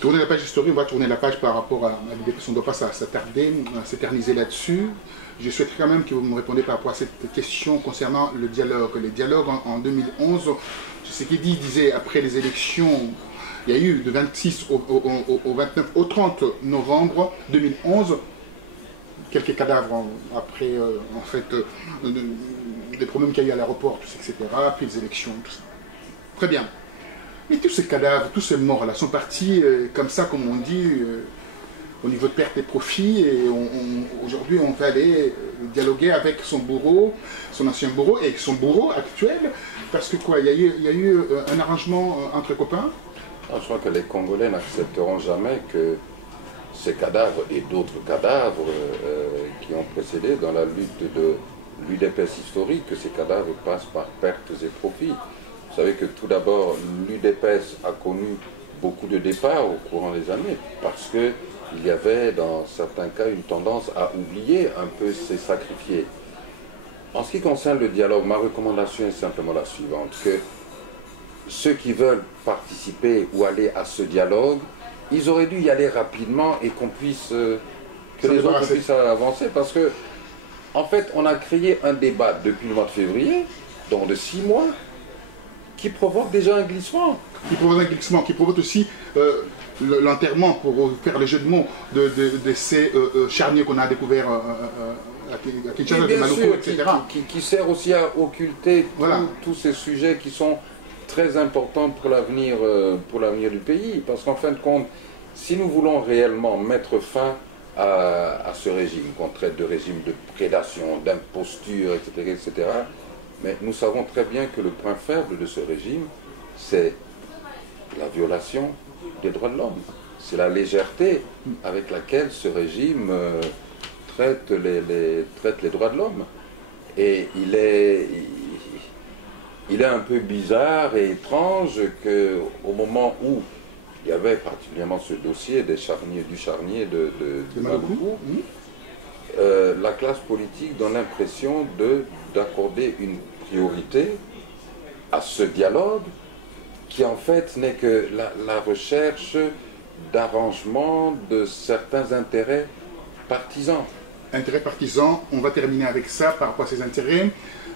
Tourner la page historique, on va tourner la page par rapport à l'UDPS, on ne doit pas s'attarder, s'éterniser là-dessus. Je souhaiterais quand même que vous me répondiez par rapport à cette question concernant le dialogue. Les dialogues en 2011, ce qu'il disait après les élections, il y a eu de 26 au 29 au 30 novembre 2011, quelques cadavres après en fait des problèmes qu'il y a eu à l'aéroport, etc., puis les élections, tout ça. Très bien. Mais tous ces cadavres, tous ces morts-là sont partis comme ça, comme on dit, au niveau de perte et profit, et aujourd'hui on va aller dialoguer avec son bourreau, son ancien bourreau, et son bourreau actuel, parce que quoi, il y a eu un arrangement entre copains. Je crois que les Congolais n'accepteront jamais que ces cadavres et d'autres cadavres qui ont précédé dans la lutte de l'UDPS historique, que ces cadavres passent par pertes et profits. Vous savez que tout d'abord, l'UDPS a connu beaucoup de départs au courant des années, parce qu'il y avait dans certains cas une tendance à oublier un peu ces sacrifiés. En ce qui concerne le dialogue, ma recommandation est simplement la suivante, que ceux qui veulent participer ou aller à ce dialogue, ils auraient dû y aller rapidement et qu'on puisse, que les autres puissent avancer, parce que, en fait, on a créé un débat depuis le mois de février, donc de 6 mois, qui provoque déjà un glissement. Qui provoque un glissement, qui provoque aussi l'enterrement, pour faire le jeu de mots, de ces charniers qu'on a découverts à Kinshasa, de Maluku, etc. Qui sert aussi à occulter voilà. tous ces sujets qui sont très importants pour l'avenir du pays. Parce qu'en fin de compte, si nous voulons réellement mettre fin à ce régime, qu'on traite de régime de prédation, d'imposture, etc., mais nous savons très bien que le point faible de ce régime, c'est la violation des droits de l'homme. C'est la légèreté avec laquelle ce régime traite les droits de l'homme. Et il est un peu bizarre et étrange qu'au moment où il y avait particulièrement ce dossier du charnier de Maluku, la classe politique donne l'impression d'accorder une priorité à ce dialogue qui en fait n'est que la recherche d'arrangement de certains intérêts partisans. Intérêts partisans, on va terminer avec ça par rapport à ces intérêts.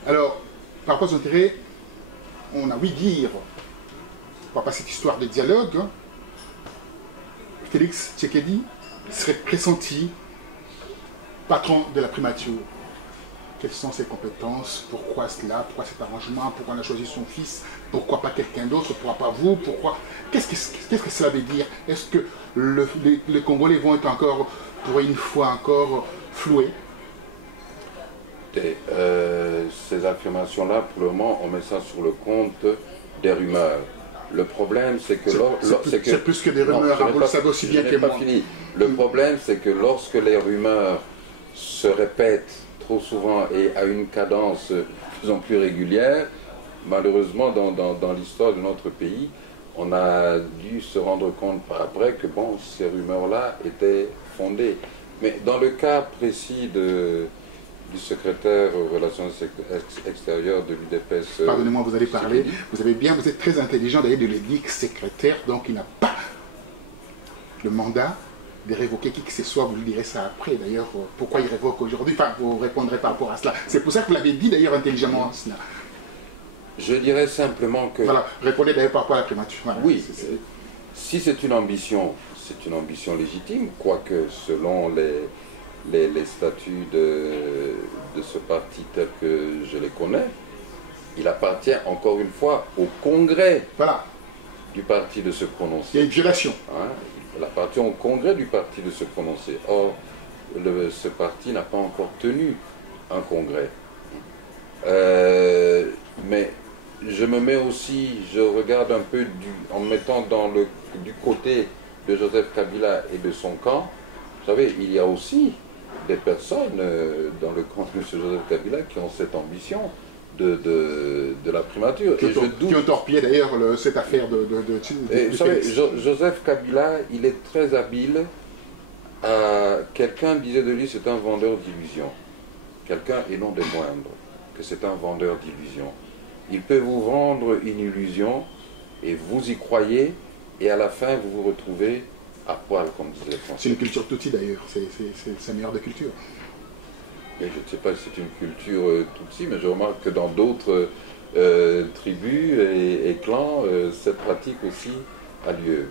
Alors, par rapport aux intérêts, on a ouï dire, par rapport à cette histoire de dialogue, Félix Tshisekedi serait pressenti patron de la primature. Quelles sont ses compétences? Pourquoi cela? Pourquoi cet arrangement? Pourquoi on a choisi son fils? Pourquoi pas quelqu'un d'autre? Pourquoi pas vous? Pourquoi? Qu'est-ce que cela veut dire? Est-ce que les Congolais vont être encore, pour une fois encore, floués? Ces affirmations-là, pour le moment, on met ça sur le compte des rumeurs. Le problème, c'est que... C'est plus que des rumeurs, vous le savez aussi bien que moi. Fini. Le problème, c'est que lorsque les rumeurs se répètent trop souvent et à une cadence de plus en plus régulière, malheureusement, dans l'histoire de notre pays, on a dû se rendre compte par après que bon, ces rumeurs-là étaient fondées. Mais dans le cas précis du secrétaire aux relations extérieures de l'UDPS... Pardonnez-moi, vous allez parler. Vous êtes très intelligent d'ailleurs de le dire, secrétaire, donc il n'a pas le mandat de révoquer qui que ce soit. Vous lui direz ça après d'ailleurs, pourquoi il révoque aujourd'hui, enfin vous répondrez par rapport à cela. C'est pour ça que vous l'avez dit d'ailleurs intelligemment cela. Je dirais simplement que... Voilà, répondez d'ailleurs par rapport à la primature. Voilà, oui, si c'est une ambition légitime, quoique selon les statuts de ce parti tel que je les connais, il appartient encore une fois au Congrès du parti de se prononcer. Il y a une violation. Hein, il appartient au Congrès du parti de se prononcer. Or, ce parti n'a pas encore tenu un Congrès. Mais je me mets aussi, je regarde un peu en me mettant du côté de Joseph Kabila et de son camp. Vous savez, il y a aussi des personnes dans le camp de M. Joseph Kabila qui ont cette ambition de la primature. Qui ont torpillé d'ailleurs cette affaire de vous savez, Joseph Kabila, il est très habile. Quelqu'un disait de lui, c'est un vendeur d'illusions. Quelqu'un, et non des moindres, que c'est un vendeur d'illusions. Il peut vous vendre une illusion et vous y croyez et à la fin vous vous retrouvez à poil, comme disait le Français. C'est une culture Tutsi d'ailleurs, c'est sa meilleure des cultures. Et je ne sais pas si c'est une culture Tutsi, mais je remarque que dans d'autres tribus et clans, cette pratique aussi a lieu.